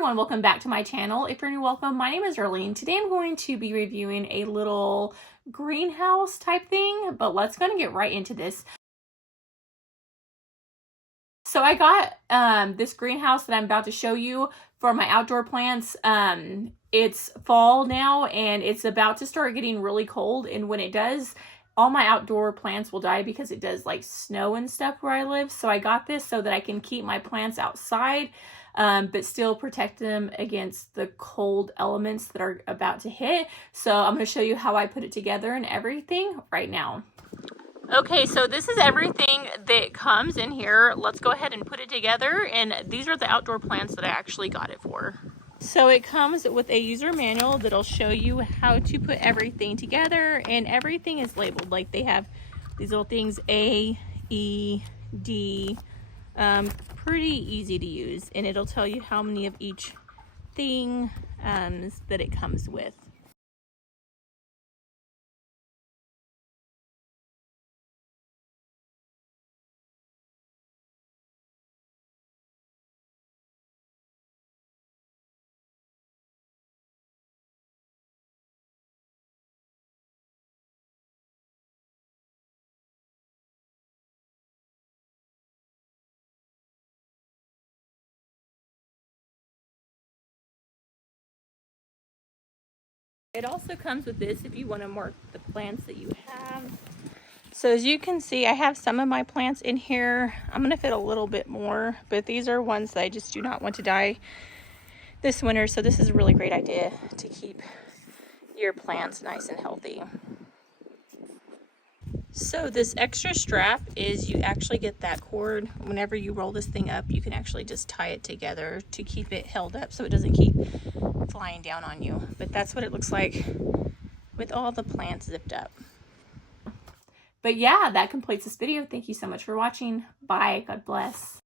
everyone, welcome back to my channel. If you're new, welcome. My name is Arlene. Today I'm going to be reviewing a little greenhouse type thing, but let's go and get right into this. So I got this greenhouse that I'm about to show you for my outdoor plants. It's fall now and it's about to start getting really cold, and when it does, all my outdoor plants will die because it does like snow and stuff where I live. So I got this so that I can keep my plants outside, but still protect them against the cold elements that are about to hit. So I'm going to show you how I put it together and everything right now. Okay, so this is everything that comes in here. Let's go ahead and put it together, and these are the outdoor plants that I actually got it for. So it comes with a user manual that'll show you how to put everything together, and everything is labeled. Like they have these little things, A, E, D, pretty easy to use, and it'll tell you how many of each thing that it comes with. It also comes with this if you want to mark the plants that you have. So as you can see, I have some of my plants in here. I'm going to fit a little bit more, but these are ones that I just do not want to die this winter. So this is a really great idea to keep your plants nice and healthy. So this extra strap is, you actually get that cord. Whenever you roll this thing up, you can actually just tie it together to keep it held up so it doesn't keep flying down on you. But that's what it looks like with all the plants zipped up. But yeah, that completes this video. Thank you so much for watching. Bye. God bless.